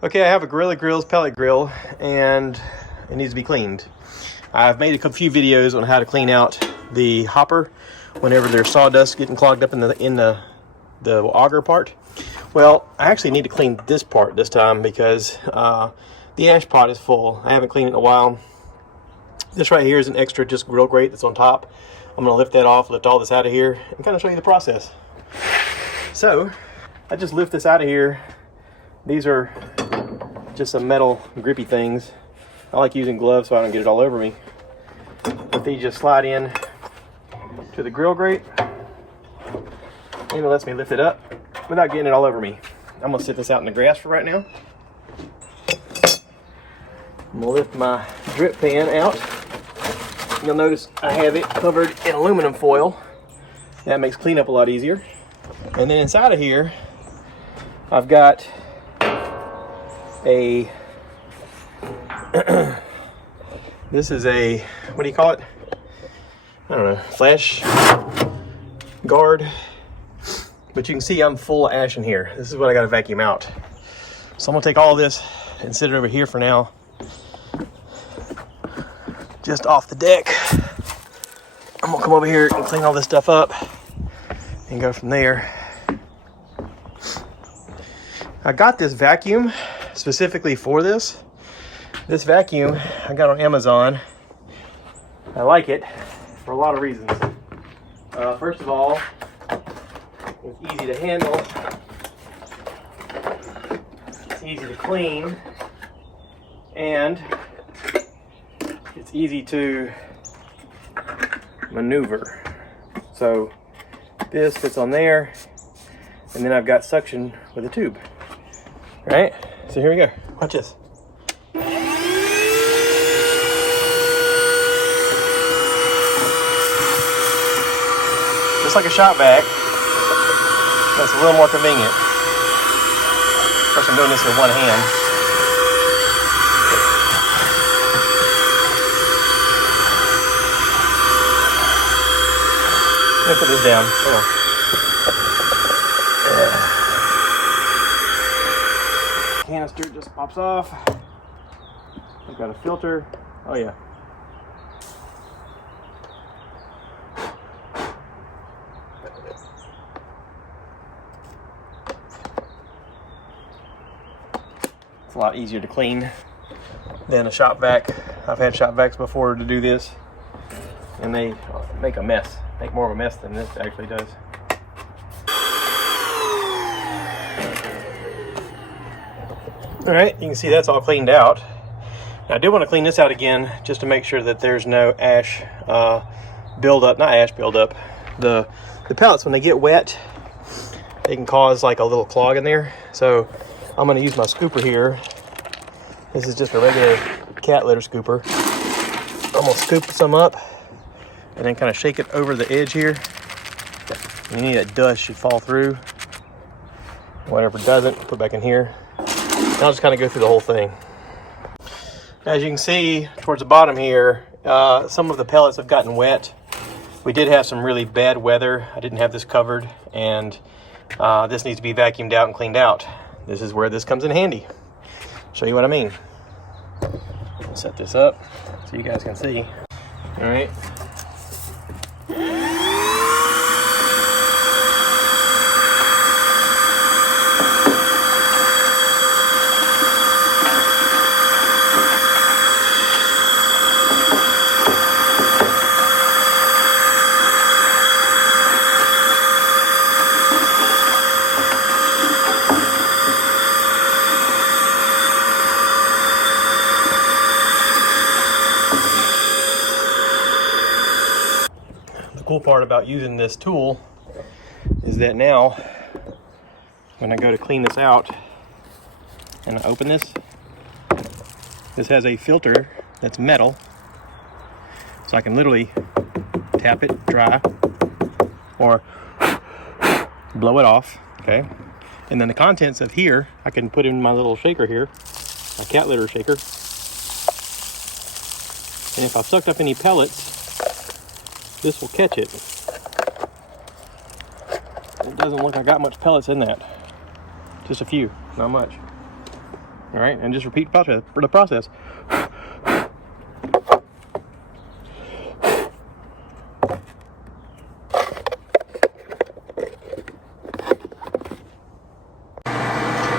Okay, I have a Gorilla Grills pellet grill, and it needs to be cleaned. I've made a few videos on how to clean out the hopper whenever there's sawdust getting clogged up in the auger part. Well, I actually need to clean this part this time because the ash pot is full. I haven't cleaned it in a while. This right here is an extra just grill grate that's on top. I'm going to lift that off, lift all this out of here, and kind of show you the process. So, I just lift this out of here. These are just some metal grippy things. I like using gloves so I don't get it all over me. But these just slide in to the grill grate, and it lets me lift it up without getting it all over me. I'm gonna sit this out in the grass for right now. I'm gonna lift my drip pan out. You'll notice I have it covered in aluminum foil. That makes cleanup a lot easier. And then inside of here, I've got a this is a, what do you call it? I don't know, flash guard. But you can see I'm full of ash in here. This is what I got to vacuum out. So I'm gonna take all this and sit it over here for now, just off the deck. I'm gonna come over here and clean all this stuff up and go from there. I got this vacuum specifically for this. This vacuum I got on Amazon. I like it for a lot of reasons. First of all, it's easy to handle. It's easy to clean. And it's easy to maneuver. So this fits on there, and then I've got suction with a tube. All right, so here we go. Watch this. Just like a shop vac, that's a little more convenient. Of course, I'm doing this with one hand. Let me put this down. Hold on. Canister just pops off. I've got a filter. Oh yeah. It's a lot easier to clean than a shop vac. I've had shop vacs before to do this, and they make a mess. Make more of a mess than this actually does. All right, you can see that's all cleaned out. Now, I do want to clean this out again just to make sure that there's no ash buildup. Not ash buildup. The pellets, when they get wet, they can cause like a little clog in there. So I'm going to use my scooper here. This is just a regular cat litter scooper. I'm going to scoop some up and then kind of shake it over the edge here. And any of that dust should fall through. Whatever doesn't, put back in here. And I'll just kind of go through the whole thing. As you can see towards the bottom here, some of the pellets have gotten wet. We did have some really bad weather. I didn't have this covered, and this needs to be vacuumed out and cleaned out. This is where this comes in handy. Show you what I mean. I'll set this up so you guys can see. All right. Cool part about using this tool is that now when I go to clean this out and I open this, this has a filter that's metal, so I can literally tap it dry or blow it off, okay? And then the contents of here I can put in my little shaker here, my cat litter shaker, and if I've sucked up any pellets, this will catch it. It doesn't look like I got much pellets in that. Just a few, not much. All right, and just repeat the process.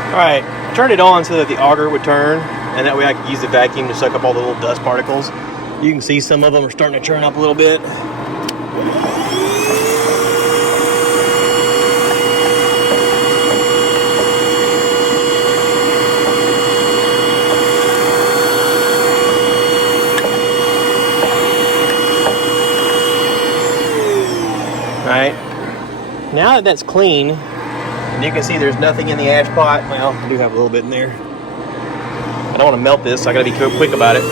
All right, I turned it on so that the auger would turn, and that way I could use the vacuum to suck up all the little dust particles. You can see some of them are starting to churn up a little bit. All right, now that that's clean, and you can see there's nothing in the ash pot. Well, I do have a little bit in there. I don't want to melt this, so I gotta be quick about it.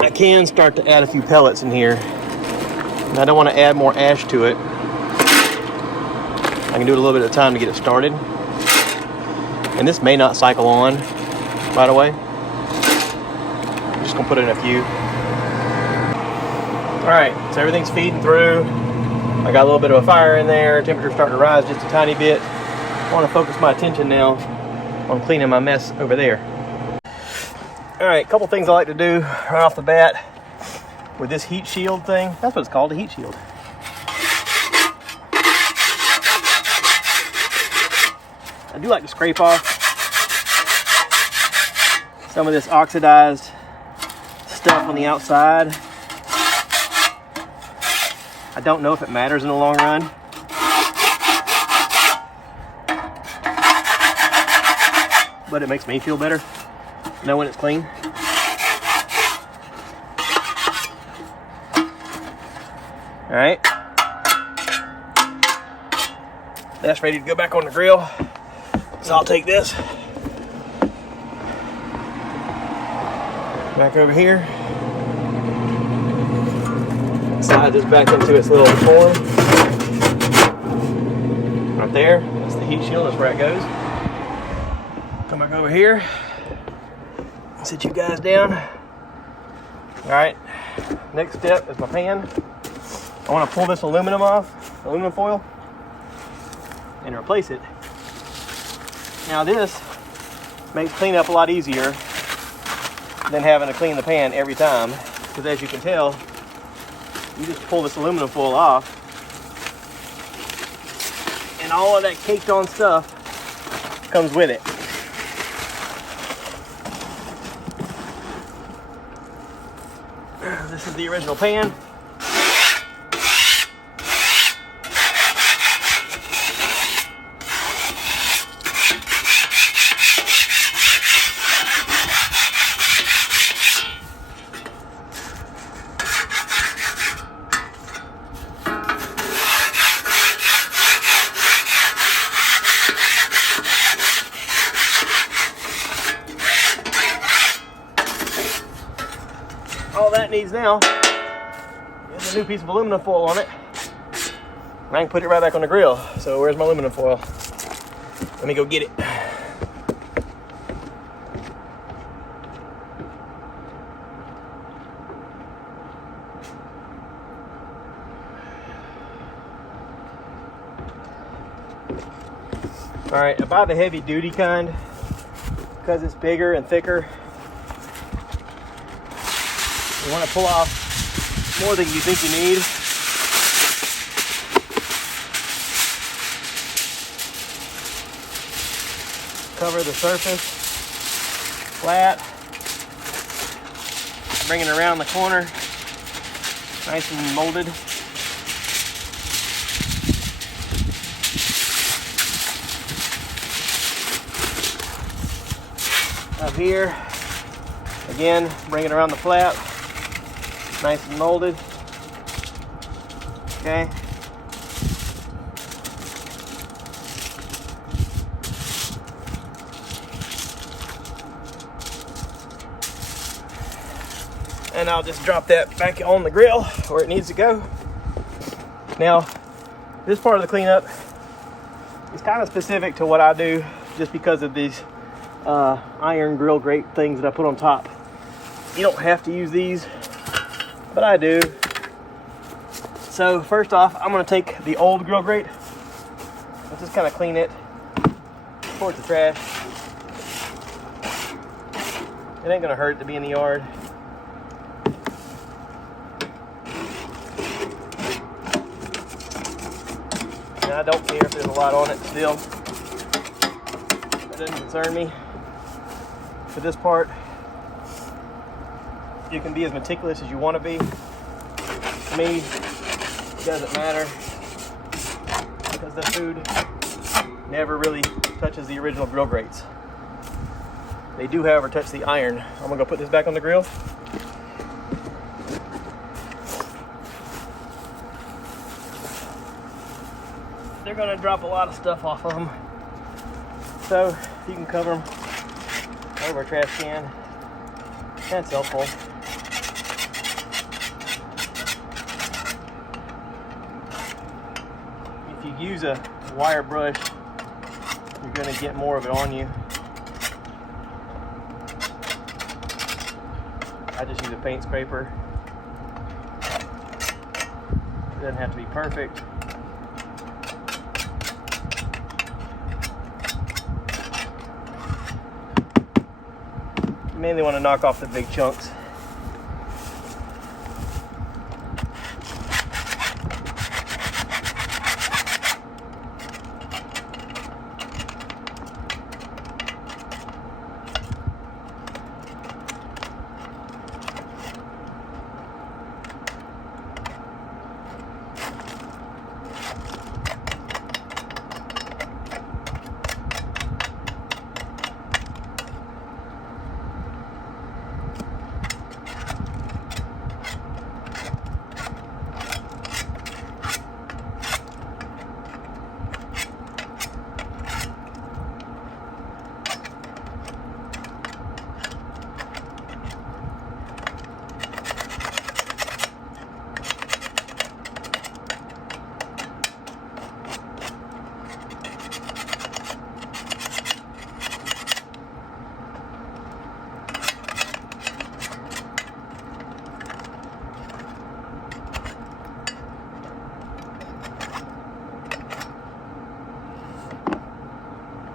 I can start to add a few pellets in here. And I don't want to add more ash to it. I can do it a little bit at a time to get it started. And this may not cycle on, by the way. I'm just gonna put in a few. All right, so everything's feeding through. I got a little bit of a fire in there. Temperature's starting to rise just a tiny bit. I want to focus my attention now on cleaning my mess over there. All right, a couple things I like to do right off the bat with this heat shield thing. That's what it's called, a heat shield. I do like to scrape off some of this oxidized stuff on the outside. I don't know if it matters in the long run. But it makes me feel better knowing it's clean. All right. That's ready to go back on the grill. So I'll take this back over here. Slide this back into its little form. Right there. That's the heat shield. That's where it goes. Come back over here. Sit you guys down. All right. Next step is my pan. I want to pull this aluminum off, aluminum foil, and replace it. Now this makes cleanup a lot easier than having to clean the pan every time, because as you can tell, you just pull this aluminum foil off, and all of that caked on stuff comes with it. This is the original pan. All that needs now is a new piece of aluminum foil on it. And I can put it right back on the grill. So where's my aluminum foil? Let me go get it. All right, I buy the heavy duty kind because it's bigger and thicker. You want to pull off more than you think you need. Cover the surface flat. Bring it around the corner, nice and molded. Up here, again, bring it around the flap. Nice and molded. Okay. And I'll just drop that back on the grill where it needs to go. Now, this part of the cleanup is kind of specific to what I do just because of these iron grill grate things that I put on top. You don't have to use these, but I do. So first off, I'm gonna take the old grill grate and just kind of clean it towards the trash. It ain't gonna hurt to be in the yard. And I don't care if there's a lot on it still. That doesn't concern me. For this part, you can be as meticulous as you want to be. To me, it doesn't matter because the food never really touches the original grill grates. They do, however, touch the iron. I'm gonna go put this back on the grill. They're gonna drop a lot of stuff off of them. So you can cover them over a trash can. That's helpful. If you use a wire brush, you're gonna get more of it on you. I just use a paint scraper. It doesn't have to be perfect. You mainly want to knock off the big chunks.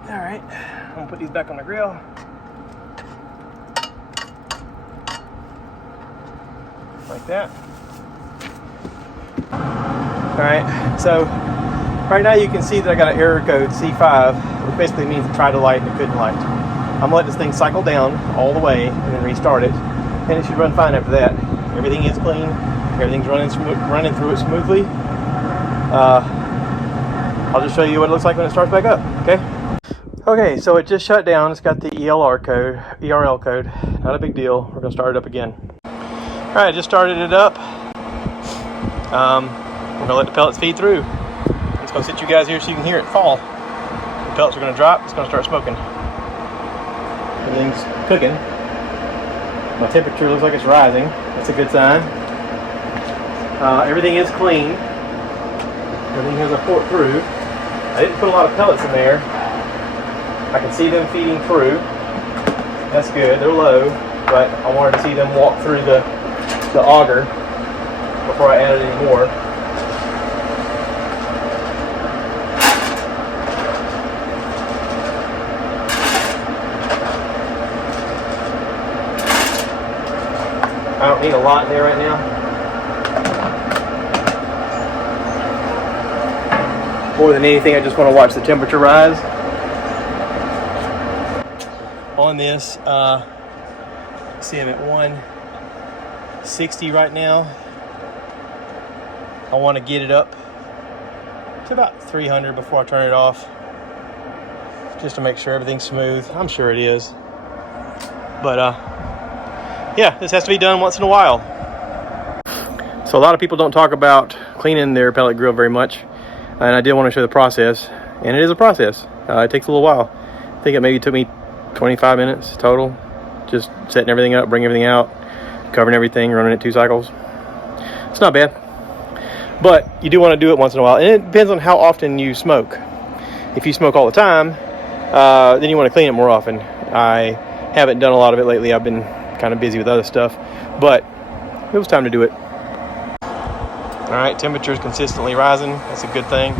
All right, I'm gonna put these back on the grill. Like that. All right, so right now you can see that I got an error code C5, which basically means it tried to light and it couldn't light. I'm gonna let this thing cycle down all the way and then restart it, and it should run fine after that. Everything is clean, everything's running through it smoothly. I'll just show you what it looks like when it starts back up, okay? Okay, so it just shut down. It's got the ERL code, not a big deal. We're gonna start it up again. All right, I just started it up. We're gonna let the pellets feed through. I'm just gonna sit you guys here so you can hear it fall. The pellets are gonna drop, it's gonna start smoking. Everything's cooking. My temperature looks like it's rising. That's a good sign. Everything is clean. Everything has a port through. I didn't put a lot of pellets in there. I can see them feeding through. That's good. They're low, but I wanted to see them walk through the auger before I added any more. I don't need a lot in there right now. More than anything, I just want to watch the temperature rise. On this, see I'm at 160 right now. I want to get it up to about 300 before I turn it off, just to make sure everything's smooth. I'm sure it is, but yeah, this has to be done once in a while. So a lot of people don't talk about cleaning their pellet grill very much, and I did want to show the process, and it is a process. It takes a little while. I think it maybe took me 25 minutes total, just setting everything up, bringing everything out, covering everything, running it 2 cycles. It's not bad, but you do want to do it once in a while, and it depends on how often you smoke. If you smoke all the time, then you want to clean it more often. I haven't done a lot of it lately. I've been kind of busy with other stuff, but it was time to do it. All right, temperature's consistently rising. That's a good thing.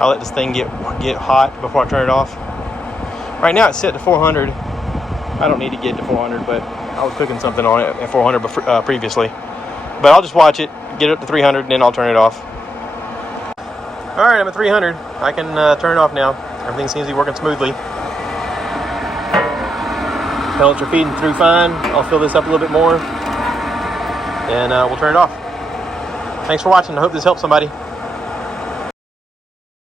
I'll let this thing get hot before I turn it off. Right now it's set to 400. I don't need to get to 400, but I was cooking something on it at 400 previously. But I'll just watch it, get it up to 300, and then I'll turn it off. All right, I'm at 300. I can turn it off now. Everything seems to be working smoothly. Pellets are feeding through fine. I'll fill this up a little bit more, and we'll turn it off. Thanks for watching. I hope this helps somebody.